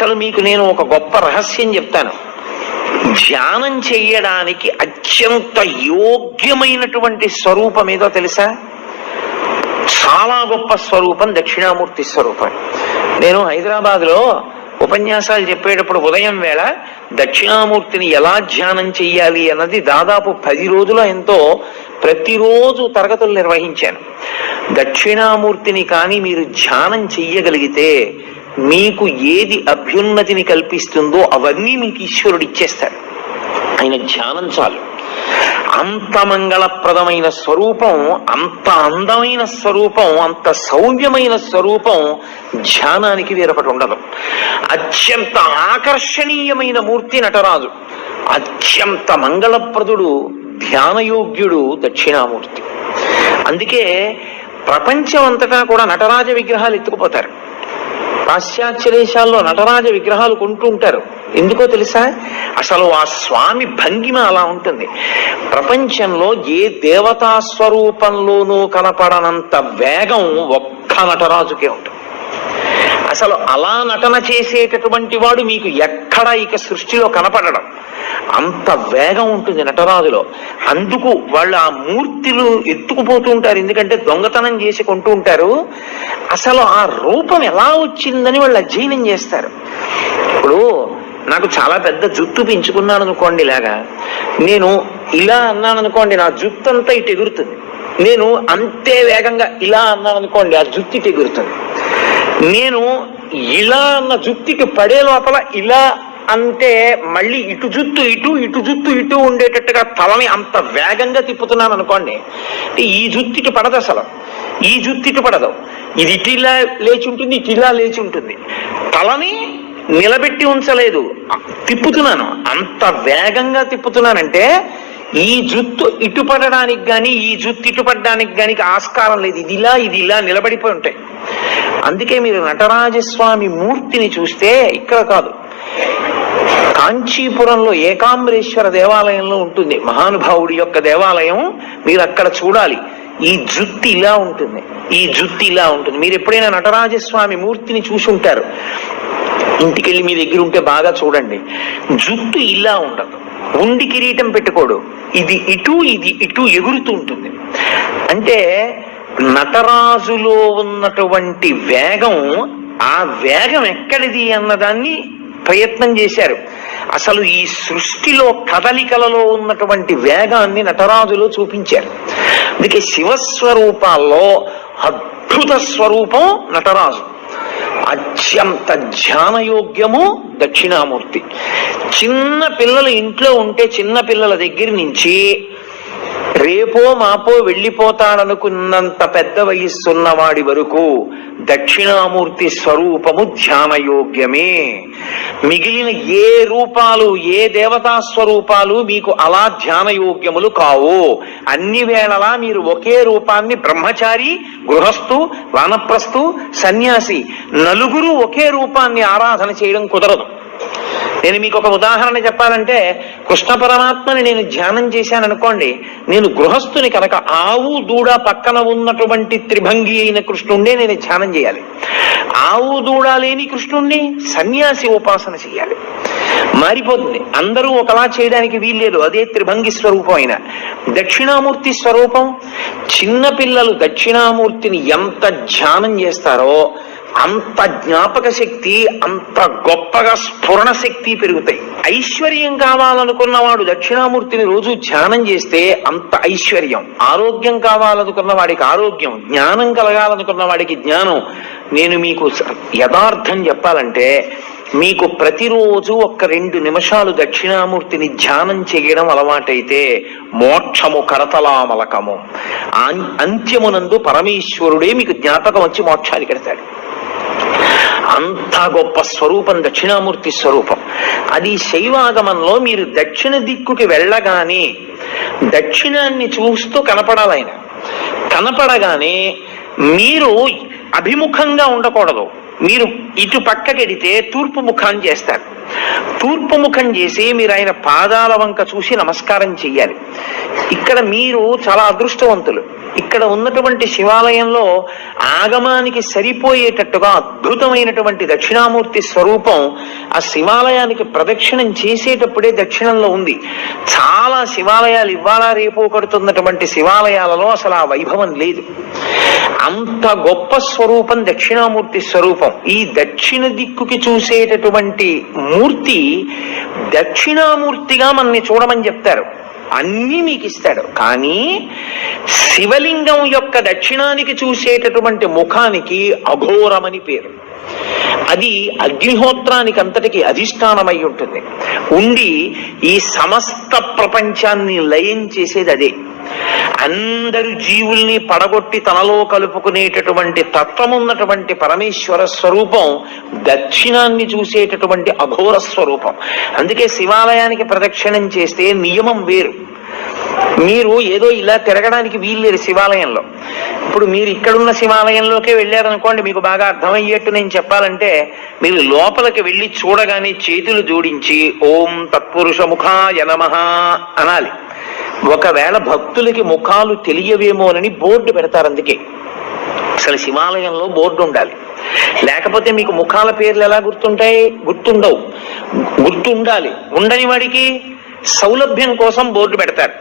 అసలు మీకు నేను ఒక గొప్ప రహస్యం చెప్తాను ధ్యానం చేయడానికి అత్యంత యోగ్యమైనటువంటి స్వరూపం ఏదో తెలుసా చాలా గొప్ప స్వరూపం దక్షిణామూర్తి స్వరూపం నేను హైదరాబాద్లో ఉపన్యాసాలు చెప్పేటప్పుడు ఉదయం వేళ దక్షిణామూర్తిని ఎలా ధ్యానం చెయ్యాలి అన్నది దాదాపు పది రోజుల ఎంతో ప్రతిరోజు తరగతులు నిర్వహించాను దక్షిణామూర్తిని కానీ మీరు ధ్యానం చెయ్యగలిగితే మీకు ఏది అభ్యున్నతిని కల్పిస్తుందో అవన్నీ మీకు ఈశ్వరుడు ఇచ్చేస్తాడు ఆయన ధ్యానం చాలు అంత మంగళప్రదమైన స్వరూపం అంత అందమైన స్వరూపం అంత సౌమ్యమైన స్వరూపం ధ్యానానికి వేరొకటి ఉండదు అత్యంత ఆకర్షణీయమైన మూర్తి నటరాజు అత్యంత మంగళప్రదుడు ధ్యానయోగ్యుడు దక్షిణామూర్తి అందుకే ప్రపంచం అంతటా కూడా నటరాజ విగ్రహాలు ఎత్తుకుపోతారు పాశ్చాత్య దేశాల్లో నటరాజ విగ్రహాలు కొంటూ ఉంటారు ఎందుకో తెలుసా అసలు ఆ స్వామి భంగిమ అలా ఉంటుంది ప్రపంచంలో ఏ దేవతా స్వరూపంలోనూ కనపడనంత వేగం ఒక్క నటరాజుకే ఉంటుంది అసలు అలా నటన చేసేటటువంటి వాడు మీకు ఎక్కడ ఇక సృష్టిలో కనపడడం అంత వేగం ఉంటుంది నటరాజులో అందుకు వాళ్ళు ఆ మూర్తిలు ఎత్తుకుపోతూ ఉంటారు ఎందుకంటే దొంగతనం చేసి కొంటూ ఉంటారు అసలు ఆ రూపం ఎలా వచ్చిందని వాళ్ళు అధ్యయనం చేస్తారు ఇప్పుడు నాకు చాలా పెద్ద జుత్తు పెంచుకున్నాను అనుకోండి ఇలాగా నేను ఇలా అన్నాను అనుకోండి నా జుత్తు అంతా ఇటు ఎగురుతుంది నేను అంతే వేగంగా ఇలా అన్నాను అనుకోండి ఆ జుత్తు ఇటు ఎగురుతుంది నేను ఇలా అన్న జుత్తికి పడే లోపల ఇలా అంటే మళ్ళీ ఇటు జుత్తు ఇటు ఇటు జుత్తు ఇటు ఉండేటట్టుగా తలని అంత వేగంగా తిప్పుతున్నాను అనుకోండి ఈ జుత్తికి పడదు అసలు ఈ జుత్తికి పడదు ఇది ఇటిలా లేచి ఉంటుంది ఇటిలా లేచి ఉంటుంది తలని నిలబెట్టి ఉంచలేదు తిప్పుతున్నాను అంత వేగంగా తిప్పుతున్నానంటే ఈ జుత్తు ఇటుపడడానికి కానీ ఈ జుత్తు ఇటుపడడానికి కానీ ఆస్కారం లేదు ఇది ఇలా ఇది ఇలా నిలబడిపోయి ఉంటాయి అందుకే మీరు నటరాజస్వామి మూర్తిని చూస్తే ఇక్కడ కాదు కాంచీపురంలో ఏకాంబరేశ్వర దేవాలయంలో ఉంటుంది మహానుభావుడి యొక్క దేవాలయం మీరు అక్కడ చూడాలి ఈ జుత్తి ఇలా ఉంటుంది ఈ జుత్తి ఇలా ఉంటుంది మీరు ఎప్పుడైనా నటరాజస్వామి మూర్తిని చూసి ఉంటారు ఇంటికెళ్ళి మీ దగ్గర ఉంటే బాగా చూడండి జుత్తు ఇలా ఉండదు ఉండి కిరీటం పెట్టుకోడు ఇది ఇటు ఇది ఇటు ఎగురుతూ ఉంటుంది అంటే నటరాజులో ఉన్నటువంటి వేగం ఆ వేగం ఎక్కడిది అన్నదాన్ని ప్రయత్నం చేశారు అసలు ఈ సృష్టిలో కదలికలలో ఉన్నటువంటి వేగాన్ని నటరాజులో చూపించారు అందుకే శివస్వరూపాల్లో అద్భుత స్వరూపం నటరాజు అత్యంత ధ్యానయోగ్యము దక్షిణామూర్తి చిన్న పిల్లలు ఇంట్లో ఉంటే చిన్న పిల్లల దగ్గర నుంచి రేపో మాపో వెళ్ళిపోతాడనుకున్నంత పెద్ద వయస్సున్నవాడి వరకు దక్షిణామూర్తి స్వరూపము ధ్యానయోగ్యమే మిగిలిన ఏ రూపాలు ఏ దేవతా స్వరూపాలు మీకు అలా ధ్యానయోగ్యములు కావు అన్ని వేళలా మీరు ఒకే రూపాన్ని బ్రహ్మచారి గృహస్థు వానప్రస్థు సన్యాసి నలుగురు ఒకే రూపాన్ని ఆరాధన చేయడం కుదరదు నేను మీకు ఒక ఉదాహరణ చెప్పాలంటే కృష్ణ పరమాత్మని నేను ధ్యానం చేశాను అనుకోండి నేను గృహస్థుని కనుక ఆవు దూడ పక్కన ఉన్నటువంటి త్రిభంగి అయిన కృష్ణుండే నేను ధ్యానం చేయాలి ఆవు దూడ లేని కృష్ణుణ్ణి సన్యాసి ఉపాసన చేయాలి మారిపోతుంది అందరూ ఒకలా చేయడానికి వీల్లేదు అదే త్రిభంగి స్వరూపం అయిన దక్షిణామూర్తి స్వరూపం చిన్నపిల్లలు దక్షిణామూర్తిని ఎంత ధ్యానం చేస్తారో అంత జ్ఞాపక శక్తి అంత గొప్పగా స్ఫురణ శక్తి పెరుగుతాయి ఐశ్వర్యం కావాలనుకున్నవాడు దక్షిణామూర్తిని రోజు ధ్యానం చేస్తే అంత ఐశ్వర్యం ఆరోగ్యం కావాలనుకున్న వాడికి ఆరోగ్యం జ్ఞానం కలగాలనుకున్న వాడికి జ్ఞానం నేను మీకు యథార్థం చెప్పాలంటే మీకు ప్రతిరోజు ఒక్క రెండు నిమిషాలు దక్షిణామూర్తిని ధ్యానం చేయడం అలవాటైతే మోక్షము కరతలామలకము అంత్యమునందు పరమేశ్వరుడే మీకు జ్ఞాపకం వచ్చి మోక్షాలు కడతాడు అంత గొప్ప స్వరూపం దక్షిణామూర్తి స్వరూపం అది శైవాగమంలో మీరు దక్షిణ దిక్కుకి వెళ్ళగానే దక్షిణాన్ని చూస్తూ కనపడాలయన కనపడగానే మీరు అభిముఖంగా ఉండకూడదు మీరు ఇటు పక్కకెడితే తూర్పు ముఖం చేస్తారు తూర్పు ముఖం చేసి మీరు ఆయన పాదాల వంక చూసి నమస్కారం చెయ్యాలి ఇక్కడ మీరు చాలా అదృష్టవంతులు ఇక్కడ ఉన్నటువంటి శివాలయంలో ఆగమానికి సరిపోయేటట్టుగా అద్భుతమైనటువంటి దక్షిణామూర్తి స్వరూపం ఆ శివాలయానికి ప్రదక్షిణం చేసేటప్పుడే దక్షిణంలో ఉంది చాలా శివాలయాలు ఇవ్వాలా రేపు కడుతున్నటువంటి శివాలయాలలో అసలు ఆ వైభవం లేదు అంత గొప్ప స్వరూపం దక్షిణామూర్తి స్వరూపం ఈ దక్షిణ దిక్కుకి చూసేటటువంటి మూర్తి దక్షిణామూర్తిగా మనల్ని చూడమని చెప్తారు అన్నీ మీకు ఇస్తాడు కానీ శివలింగం యొక్క దక్షిణానికి చూసేటటువంటి ముఖానికి అఘోరమని పేరు అది అగ్నిహోత్రానికి అంతటికి అధిష్టానమై ఉంటుంది ఉండి ఈ సమస్త ప్రపంచాన్ని లయం చేసేది అదే అందరు జీవుల్ని పడగొట్టి తనలో కలుపుకునేటటువంటి తత్వం ఉన్నటువంటి పరమేశ్వర స్వరూపం దక్షిణాన్ని చూసేటటువంటి అఘోర స్వరూపం అందుకే శివాలయానికి ప్రదక్షిణం చేస్తే నియమం వేరు మీరు ఏదో ఇలా తిరగడానికి వీల్లేరు శివాలయంలో ఇప్పుడు మీరు ఇక్కడున్న శివాలయంలోకే వెళ్ళారనుకోండి మీకు బాగా అర్థమయ్యేట్టు నేను చెప్పాలంటే మీరు లోపలికి వెళ్ళి చూడగానే చేతులు జోడించి ఓం తత్పురుష ముఖాయ నమ అనాలి ఒకవేళ భక్తులకి ముఖాలు తెలియవేమోనని బోర్డు పెడతారు అందుకే అసలు శివాలయంలో బోర్డు ఉండాలి లేకపోతే మీకు ముఖాల పేర్లు ఎలా గుర్తుంటాయి గుర్తుండవు గుర్తుండాలి ఉండని వాడికి సౌలభ్యం కోసం బోర్డు పెడతారు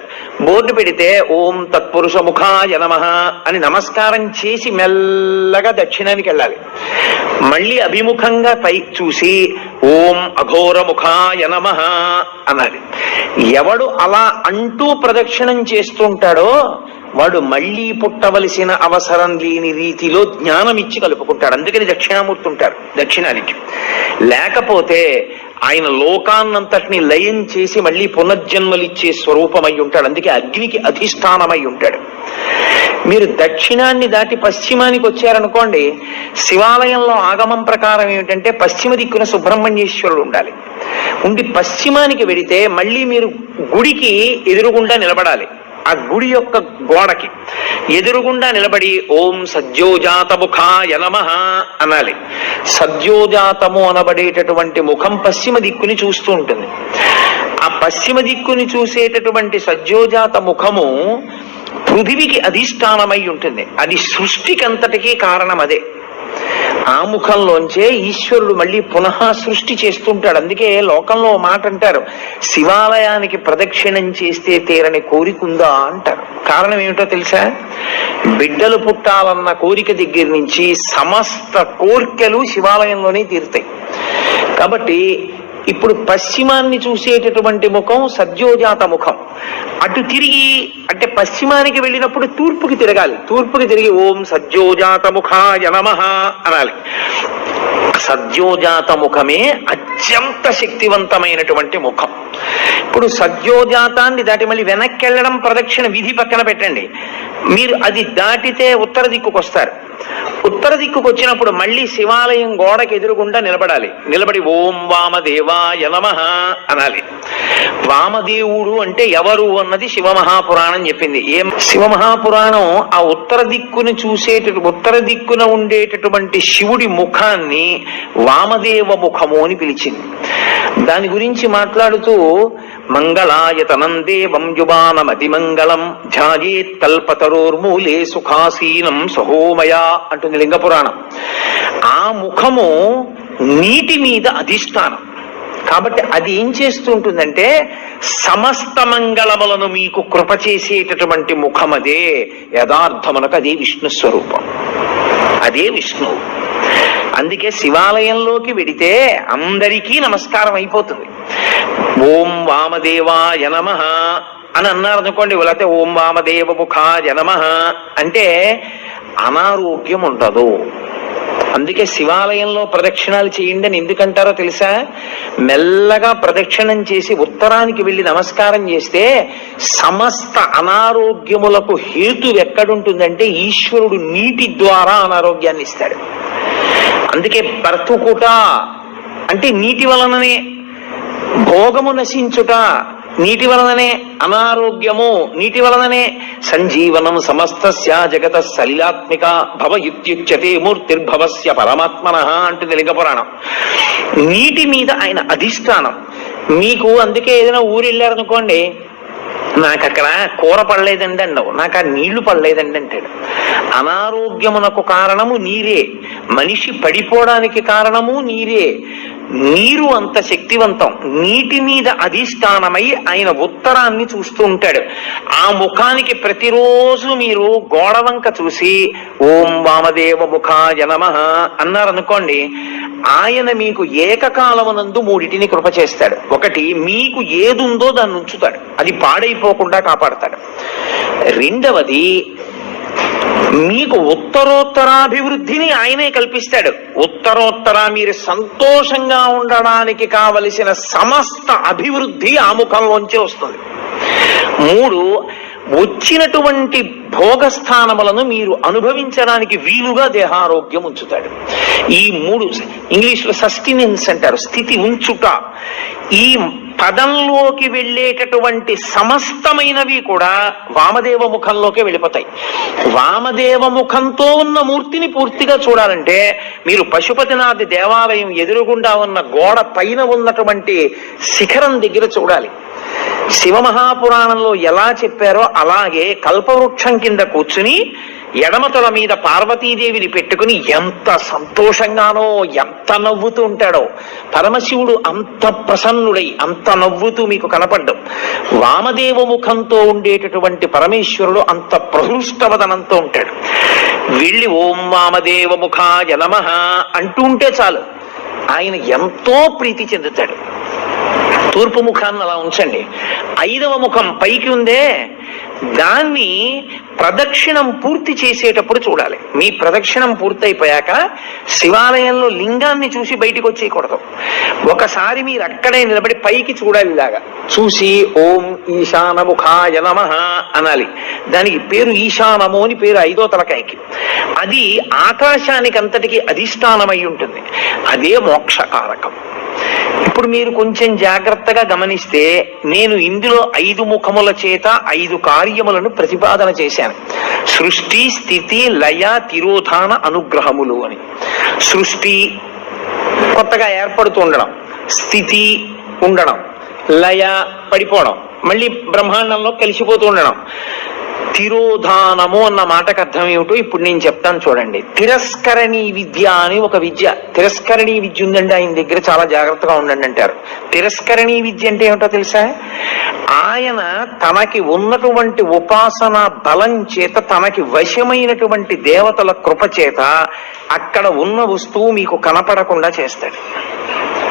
బోర్డు పెడితే ఓం తత్పురుష ముఖాయ నమ అని నమస్కారం చేసి మెల్లగా దక్షిణానికి వెళ్ళాలి మళ్ళీ అభిముఖంగా పై చూసి ఓం అఘోర ముఖాయ నమ అనాలి ఎవడు అలా అంటూ ప్రదక్షిణం చేస్తుంటాడో వాడు మళ్ళీ పుట్టవలసిన అవసరం లేని రీతిలో జ్ఞానం ఇచ్చి కలుపుకుంటాడు అందుకని దక్షిణామూర్తి ఉంటారు దక్షిణానికి లేకపోతే ఆయన లోకాన్నంతటిని లయం చేసి మళ్ళీ పునర్జన్మలిచ్చే స్వరూపమై ఉంటాడు అందుకే అగ్నికి అధిష్టానమై ఉంటాడు మీరు దక్షిణాన్ని దాటి పశ్చిమానికి వచ్చారనుకోండి శివాలయంలో ఆగమం ప్రకారం ఏమిటంటే పశ్చిమ దిక్కున సుబ్రహ్మణ్యేశ్వరుడు ఉండాలి ఉండి పశ్చిమానికి వెడితే మళ్ళీ మీరు గుడికి ఎదురుగుండా నిలబడాలి ఆ గుడి యొక్క గోడకి ఎదురుగుండా నిలబడి ఓం సద్యోజాత ముఖాయ నమ అనాలి సద్యోజాతము అనబడేటటువంటి ముఖం పశ్చిమ దిక్కుని చూస్తూ ఉంటుంది ఆ పశ్చిమ దిక్కుని చూసేటటువంటి సద్యోజాత ముఖము పృథివికి అధిష్టానమై ఉంటుంది అది సృష్టికంతటికీ కారణం అదే ఆ ముఖంలోంచే ఈశ్వరుడు మళ్ళీ పునః సృష్టి చేస్తుంటాడు అందుకే లోకంలో మాట అంటారు శివాలయానికి ప్రదక్షిణం చేస్తే తీరని కోరికుందా అంటారు కారణం ఏమిటో తెలుసా బిడ్డలు పుట్టాలన్న కోరిక దగ్గర నుంచి సమస్త కోరికలు శివాలయంలోనే తీరుతాయి కాబట్టి ఇప్పుడు పశ్చిమాన్ని చూసేటటువంటి ముఖం సద్యోజాత ముఖం అటు తిరిగి అంటే పశ్చిమానికి వెళ్ళినప్పుడు తూర్పుకి తిరగాలి తూర్పుకి తిరిగి ఓం సద్యోజాత ముఖాయ నమ అనాలి సద్యోజాత ముఖమే అత్యంత శక్తివంతమైనటువంటి ముఖం ఇప్పుడు సద్యోజాతాన్ని దాటి మళ్ళీ వెనక్కి వెళ్ళడం ప్రదక్షిణ విధి పక్కన పెట్టండి మీరు అది దాటితే ఉత్తర దిక్కుకొస్తారు ఉత్తర దిక్కుకు వచ్చినప్పుడు మళ్ళీ శివాలయం గోడకి ఎదురుగుండా నిలబడాలి నిలబడి ఓం దేవాయ నమ అనాలి వామదేవుడు అంటే ఎవరు అన్నది శివమహాపురాణం చెప్పింది ఏ శివమహాపురాణం ఆ ఉత్తర దిక్కును చూసేట ఉత్తర దిక్కున ఉండేటటువంటి శివుడి ముఖాన్ని వామదేవ ముఖము అని పిలిచింది దాని గురించి మాట్లాడుతూ మంగళాయతనం దేవం జుబానమతి మంగళం ధ్యాయే కల్పతరోర్మూలే సుఖాసీనం సహోమయ అంటుంది లింగపురాణం ఆ ముఖము నీటి మీద అధిష్టానం కాబట్టి అది ఏం చేస్తూ ఉంటుందంటే సమస్త మంగళములను మీకు కృప చేసేటటువంటి ముఖమదే యథార్థమునకు అదే విష్ణు స్వరూపం అదే విష్ణువు అందుకే శివాలయంలోకి వెడితే అందరికీ నమస్కారం అయిపోతుంది ఓం వామదేవాయ నమ అని అన్నారు అనుకోండి లేకపోతే ఓం వామదేవ ముఖాయ నమ అంటే అనారోగ్యం ఉండదు అందుకే శివాలయంలో ప్రదక్షిణాలు చేయండి అని ఎందుకంటారో తెలుసా మెల్లగా ప్రదక్షిణం చేసి ఉత్తరానికి వెళ్ళి నమస్కారం చేస్తే సమస్త అనారోగ్యములకు హేతు ఎక్కడుంటుందంటే ఈశ్వరుడు నీటి ద్వారా అనారోగ్యాన్ని ఇస్తాడు అందుకే బ్రతుకుట అంటే నీటి వలననే భోగము నశించుట నీటి వలననే అనారోగ్యము నీటి వలననే సంజీవనం సమస్తస్య జగత సలిలాత్మిక భవ భవయుత్యుచ్యతే మూర్తిర్భవస్య పరమాత్మన అంటుంది లింగపురాణం నీటి మీద ఆయన అధిష్టానం మీకు అందుకే ఏదైనా ఊరు వెళ్ళారనుకోండి నాకు అక్కడ కూర పడలేదండి అండవు నాకు ఆ నీళ్లు పడలేదండి అంటాడు అనారోగ్యమునకు కారణము నీరే మనిషి పడిపోవడానికి కారణము నీరే నీరు అంత శక్తివంతం నీటి మీద అధిష్టానమై ఆయన ఉత్తరాన్ని చూస్తూ ఉంటాడు ఆ ముఖానికి ప్రతిరోజు మీరు గోడవంక చూసి ఓం వామదేవ ముఖాయ నమ అన్నారనుకోండి ఆయన మీకు ఏకకాలమునందు మూడిటిని కృప చేస్తాడు ఒకటి మీకు ఏదుందో దాన్ని ఉంచుతాడు అది పాడైపోకుండా కాపాడతాడు రెండవది మీకు ఉత్తరోత్తరాభివృద్ధిని ఆయనే కల్పిస్తాడు ఉత్తరోత్తర మీరు సంతోషంగా ఉండడానికి కావలసిన సమస్త అభివృద్ధి ఆ వస్తుంది మూడు వచ్చినటువంటి భోగస్థానములను మీరు అనుభవించడానికి వీలుగా దేహారోగ్యం ఉంచుతాడు ఈ మూడు ఇంగ్లీష్లో సస్టినెన్స్ అంటారు స్థితి ఉంచుట ఈ పదంలోకి వెళ్ళేటటువంటి సమస్తమైనవి కూడా వామదేవ ముఖంలోకే వెళ్ళిపోతాయి వామదేవ ముఖంతో ఉన్న మూర్తిని పూర్తిగా చూడాలంటే మీరు పశుపతినాథ దేవాలయం ఎదురుగుండా ఉన్న గోడ పైన ఉన్నటువంటి శిఖరం దగ్గర చూడాలి శివ మహాపురాణంలో ఎలా చెప్పారో అలాగే కల్పవృక్షం కింద కూర్చుని ఎడమతల మీద పార్వతీదేవిని పెట్టుకుని ఎంత సంతోషంగానో ఎంత నవ్వుతూ ఉంటాడో పరమశివుడు అంత ప్రసన్నుడై అంత నవ్వుతూ మీకు కనపడ్డం వామదేవ ముఖంతో ఉండేటటువంటి పరమేశ్వరుడు అంత ప్రహృష్టవదనంతో ఉంటాడు వెళ్ళి ఓం వామదేవ ముఖ నమ అంటూ ఉంటే చాలు ఆయన ఎంతో ప్రీతి చెందుతాడు తూర్పు ముఖాన్ని అలా ఉంచండి ఐదవ ముఖం పైకి ఉందే దాన్ని ప్రదక్షిణం పూర్తి చేసేటప్పుడు చూడాలి మీ ప్రదక్షిణం పూర్తయిపోయాక శివాలయంలో లింగాన్ని చూసి బయటికి వచ్చేయకూడదు ఒకసారి మీరు అక్కడే నిలబడి పైకి చూడాలి ఇలాగా చూసి ఓం ఈశానముఖాయ నమ అనాలి దానికి పేరు ఈశానము అని పేరు ఐదో తలకాయకి అది ఆకాశానికి అంతటికి అధిష్టానమై ఉంటుంది అదే మోక్షకారకం ఇప్పుడు మీరు కొంచెం జాగ్రత్తగా గమనిస్తే నేను ఇందులో ఐదు ముఖముల చేత ఐదు కార్యములను ప్రతిపాదన చేశాను సృష్టి స్థితి లయ తిరోధాన అనుగ్రహములు అని సృష్టి కొత్తగా ఏర్పడుతూ ఉండడం స్థితి ఉండడం లయ పడిపోవడం మళ్ళీ బ్రహ్మాండంలో కలిసిపోతూ ఉండడం తిరోధానము అన్న మాటకు అర్థం ఏమిటో ఇప్పుడు నేను చెప్తాను చూడండి తిరస్కరణీ విద్య అని ఒక విద్య తిరస్కరణీ విద్య ఉందండి ఆయన దగ్గర చాలా జాగ్రత్తగా ఉండండి అంటారు తిరస్కరణీ విద్య అంటే ఏమిటో తెలుసా ఆయన తనకి ఉన్నటువంటి ఉపాసన బలం చేత తనకి వశమైనటువంటి దేవతల కృప చేత అక్కడ ఉన్న వస్తువు మీకు కనపడకుండా చేస్తాడు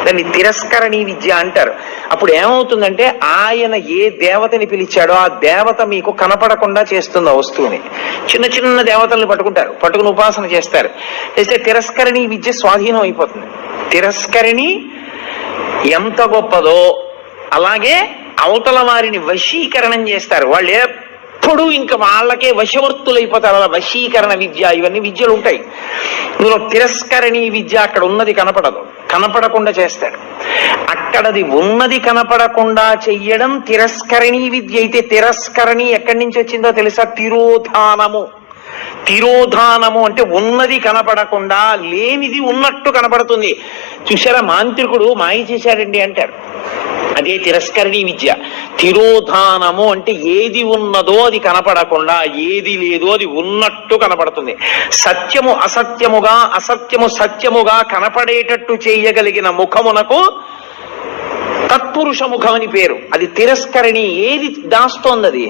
దాన్ని తిరస్కరణీ విద్య అంటారు అప్పుడు ఏమవుతుందంటే ఆయన ఏ దేవతని పిలిచాడో ఆ దేవత మీకు కనపడకుండా చేస్తుంది ఆ వస్తువుని చిన్న చిన్న దేవతల్ని పట్టుకుంటారు పట్టుకుని ఉపాసన చేస్తారు చేస్తే తిరస్కరణీ విద్య స్వాధీనం అయిపోతుంది తిరస్కరిణి ఎంత గొప్పదో అలాగే అవతల వారిని వశీకరణం చేస్తారు వాళ్ళు ఎప్పుడు ఇంకా వాళ్ళకే వశవర్తులైపోతారు అలా వశీకరణ విద్య ఇవన్నీ విద్యలు ఉంటాయి ఇందులో తిరస్కరణీ విద్య అక్కడ ఉన్నది కనపడదు కనపడకుండా చేస్తాడు అక్కడది ఉన్నది కనపడకుండా చెయ్యడం తిరస్కరణీ విద్య అయితే తిరస్కరణి ఎక్కడి నుంచి వచ్చిందో తెలుసా తిరోధానము తిరోధానము అంటే ఉన్నది కనపడకుండా లేనిది ఉన్నట్టు కనపడుతుంది చూసారా మాంత్రికుడు మాయ చేశాడండి అంటారు అదే తిరస్కరణీ విద్య తిరోధానము అంటే ఏది ఉన్నదో అది కనపడకుండా ఏది లేదో అది ఉన్నట్టు కనపడుతుంది సత్యము అసత్యముగా అసత్యము సత్యముగా కనపడేటట్టు చేయగలిగిన ముఖమునకు తత్పురుష ముఖం అని పేరు అది తిరస్కరణి ఏది దాస్తోంది అది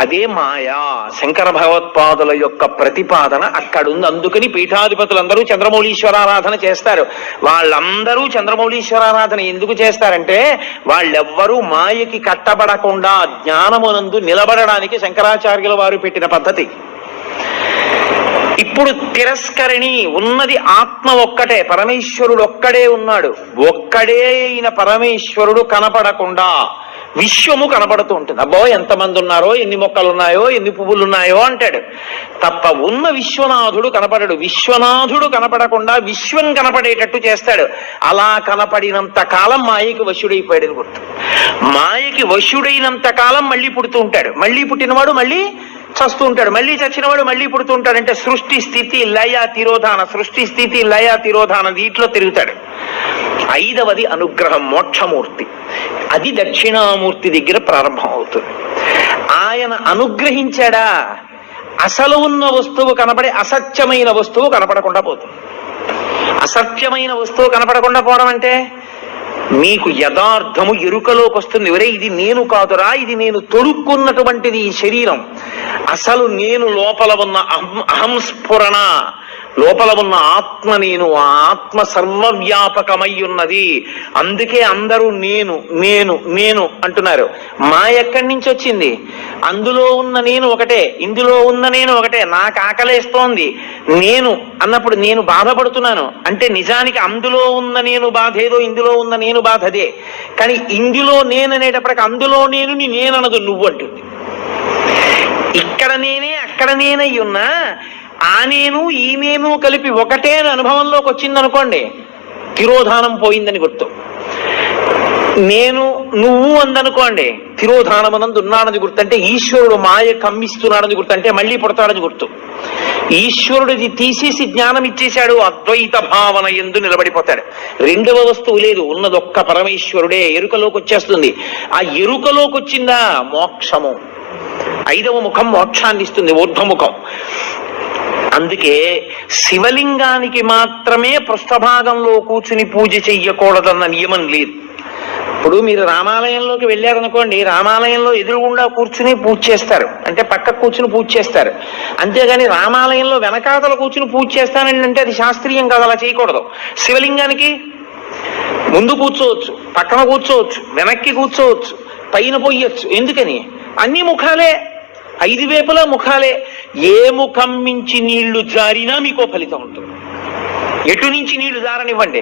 అదే మాయా శంకర భగవత్పాదుల యొక్క ప్రతిపాదన అక్కడుంది అందుకని పీఠాధిపతులందరూ చంద్రమౌళీశ్వరారాధన చేస్తారు వాళ్ళందరూ చంద్రమౌళీశ్వరారాధన ఎందుకు చేస్తారంటే వాళ్ళెవ్వరూ మాయకి కట్టబడకుండా జ్ఞానమునందు నిలబడడానికి శంకరాచార్యుల వారు పెట్టిన పద్ధతి ఇప్పుడు తిరస్కరిణి ఉన్నది ఆత్మ ఒక్కటే పరమేశ్వరుడు ఒక్కడే ఉన్నాడు ఒక్కడే అయిన పరమేశ్వరుడు కనపడకుండా విశ్వము కనబడుతూ ఉంటుంది అబ్బో ఎంతమంది ఉన్నారో ఎన్ని మొక్కలు ఉన్నాయో ఎన్ని పువ్వులు ఉన్నాయో అంటాడు తప్ప ఉన్న విశ్వనాథుడు కనపడడు విశ్వనాథుడు కనపడకుండా విశ్వం కనపడేటట్టు చేస్తాడు అలా కనపడినంత కాలం మాయకి అని గుర్తు మాయకి వశుడైనంత కాలం మళ్ళీ పుడుతూ ఉంటాడు మళ్ళీ పుట్టినవాడు మళ్ళీ చస్తూ ఉంటాడు మళ్ళీ చచ్చినవాడు మళ్ళీ పుడుతూ అంటే సృష్టి స్థితి లయ తిరోధాన సృష్టి స్థితి లయ తిరోధాన వీటిలో తిరుగుతాడు ఐదవది అనుగ్రహం మోక్షమూర్తి అది దక్షిణామూర్తి దగ్గర ప్రారంభం అవుతుంది ఆయన అనుగ్రహించాడా అసలు ఉన్న వస్తువు కనపడే అసత్యమైన వస్తువు కనపడకుండా పోతుంది అసత్యమైన వస్తువు కనపడకుండా పోవడం అంటే మీకు యథార్థము ఎరుకలోకి వస్తుంది ఎవరే ఇది నేను కాదురా ఇది నేను తొడుక్కున్నటువంటిది ఈ శరీరం అసలు నేను లోపల ఉన్న అహం అహంస్ఫురణ లోపల ఉన్న ఆత్మ నేను ఆ ఆత్మ సర్వవ్యాపకమై ఉన్నది అందుకే అందరూ నేను నేను నేను అంటున్నారు మా ఎక్కడి నుంచి వచ్చింది అందులో ఉన్న నేను ఒకటే ఇందులో ఉన్న నేను ఒకటే నాకు ఆకలేస్తోంది నేను అన్నప్పుడు నేను బాధపడుతున్నాను అంటే నిజానికి అందులో ఉన్న నేను బాధ ఏదో ఇందులో ఉన్న నేను బాధ అదే కానీ ఇందులో నేననేటప్పటికి అందులో నేను అనదు నువ్వు అంటుంది ఇక్కడ నేనే అక్కడ నేనయ్యున్నా ఆ నేను ఈ నేను కలిపి ఒకటే అనుభవంలోకి వచ్చిందనుకోండి తిరోధానం పోయిందని గుర్తు నేను నువ్వు అందనుకోండి తిరోధానమనందు ఉన్నాడని అంటే ఈశ్వరుడు మాయ కమ్మిస్తున్నాడని అంటే మళ్ళీ పుడతాడని గుర్తు ఈశ్వరుడిది తీసేసి జ్ఞానం ఇచ్చేశాడు అద్వైత భావన ఎందు నిలబడిపోతాడు రెండవ వస్తువు లేదు ఉన్నదొక్క పరమేశ్వరుడే ఎరుకలోకి వచ్చేస్తుంది ఆ ఎరుకలోకి వచ్చిందా మోక్షము ఐదవ ముఖం మోక్షాన్ని ఇస్తుంది ఊర్ధముఖం అందుకే శివలింగానికి మాత్రమే పృష్ఠభాగంలో కూర్చుని పూజ చెయ్యకూడదన్న నియమం లేదు ఇప్పుడు మీరు రామాలయంలోకి వెళ్ళారనుకోండి రామాలయంలో ఎదురుగుండా కూర్చుని పూజ చేస్తారు అంటే పక్క కూర్చుని పూజ చేస్తారు అంతేగాని రామాలయంలో వెనకాతల కూర్చుని పూజ చేస్తానండి అంటే అది శాస్త్రీయం కాదు అలా చేయకూడదు శివలింగానికి ముందు కూర్చోవచ్చు పక్కన కూర్చోవచ్చు వెనక్కి కూర్చోవచ్చు పైన పోయొచ్చు ఎందుకని అన్ని ముఖాలే ఐదు వేపులా ముఖాలే ఏ ముఖం మించి నీళ్లు జారినా మీకు ఫలితం ఉంటుంది ఎటు నుంచి నీళ్లు జారనివ్వండి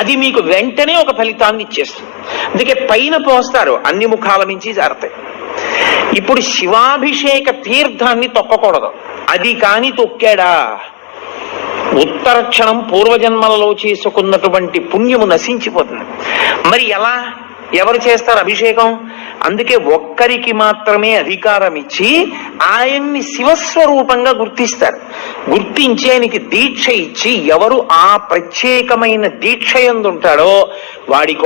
అది మీకు వెంటనే ఒక ఫలితాన్ని ఇచ్చేస్తుంది అందుకే పైన పోస్తారు అన్ని ముఖాల నుంచి జారతాయి ఇప్పుడు శివాభిషేక తీర్థాన్ని తొక్కకూడదు అది కాని తొక్కాడా ఉత్తర క్షణం పూర్వజన్మలలో చేసుకున్నటువంటి పుణ్యము నశించిపోతుంది మరి ఎలా ఎవరు చేస్తారు అభిషేకం అందుకే ఒక్కరికి మాత్రమే అధికారం ఇచ్చి ఆయన్ని శివస్వరూపంగా గుర్తిస్తారు గుర్తించి ఆయనకి దీక్ష ఇచ్చి ఎవరు ఆ ప్రత్యేకమైన దీక్ష ఎందుంటాడో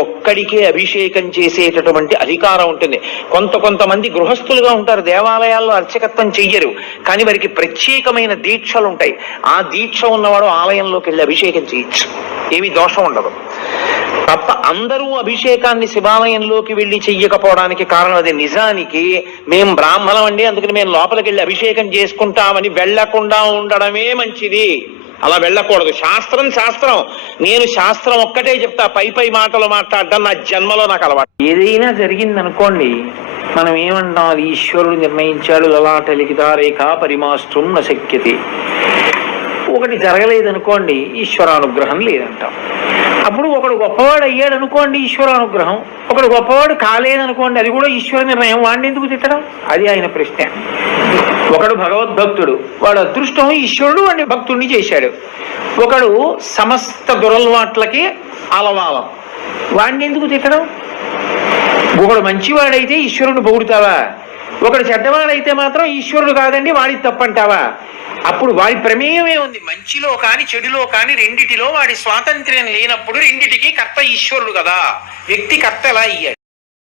ఒక్కడికే అభిషేకం చేసేటటువంటి అధికారం ఉంటుంది కొంత కొంతమంది గృహస్థులుగా ఉంటారు దేవాలయాల్లో అర్చకత్వం చెయ్యరు కానీ వారికి ప్రత్యేకమైన దీక్షలు ఉంటాయి ఆ దీక్ష ఉన్నవాడు ఆలయంలోకి వెళ్ళి అభిషేకం చేయొచ్చు ఏమి దోషం ఉండదు తప్ప అందరూ అభిషేకాన్ని శివాలయంలోకి వెళ్ళి చెయ్యకపోవడానికి కారణం అది నిజానికి మేము బ్రాహ్మణం అండి అందుకని మేము లోపలికి వెళ్ళి అభిషేకం చేసుకుంటామని వెళ్లకుండా ఉండడమే మంచిది అలా వెళ్ళకూడదు శాస్త్రం శాస్త్రం నేను శాస్త్రం ఒక్కటే చెప్తా పై పై మాటలు మాట్లాడడం నా జన్మలో నాకు అలవాటు ఏదైనా జరిగింది అనుకోండి మనం ఏమంటాం అది ఈశ్వరుడు నిర్ణయించాడు అలా రేఖా పరిమాష్టం నశక్యతి ఒకటి జరగలేదనుకోండి ఈశ్వరానుగ్రహం లేదంటాం అప్పుడు ఒకడు గొప్పవాడు అయ్యాడు అనుకోండి ఈశ్వరానుగ్రహం ఒకడు గొప్పవాడు కాలేదనుకోండి అది కూడా ఈశ్వర నిర్ణయం వాడిని ఎందుకు తిట్టడం అది ఆయన ప్రశ్న ఒకడు భగవద్భక్తుడు వాడు అదృష్టం ఈశ్వరుడు వాడిని భక్తుడిని చేశాడు ఒకడు సమస్త దురల్వాట్లకి అలవాలం వాడిని ఎందుకు తిట్టడం ఒకడు మంచివాడైతే ఈశ్వరుడు పొగుడుతావా ఒకడు చెడ్డవాడైతే మాత్రం ఈశ్వరుడు కాదండి వాడి తప్పంటావా అప్పుడు వాడి ప్రమేయమే ఉంది మంచిలో కానీ చెడులో కానీ రెండిటిలో వాడి స్వాతంత్ర్యం లేనప్పుడు రెండిటికి కర్త ఈశ్వరుడు కదా వ్యక్తి కర్త ఎలా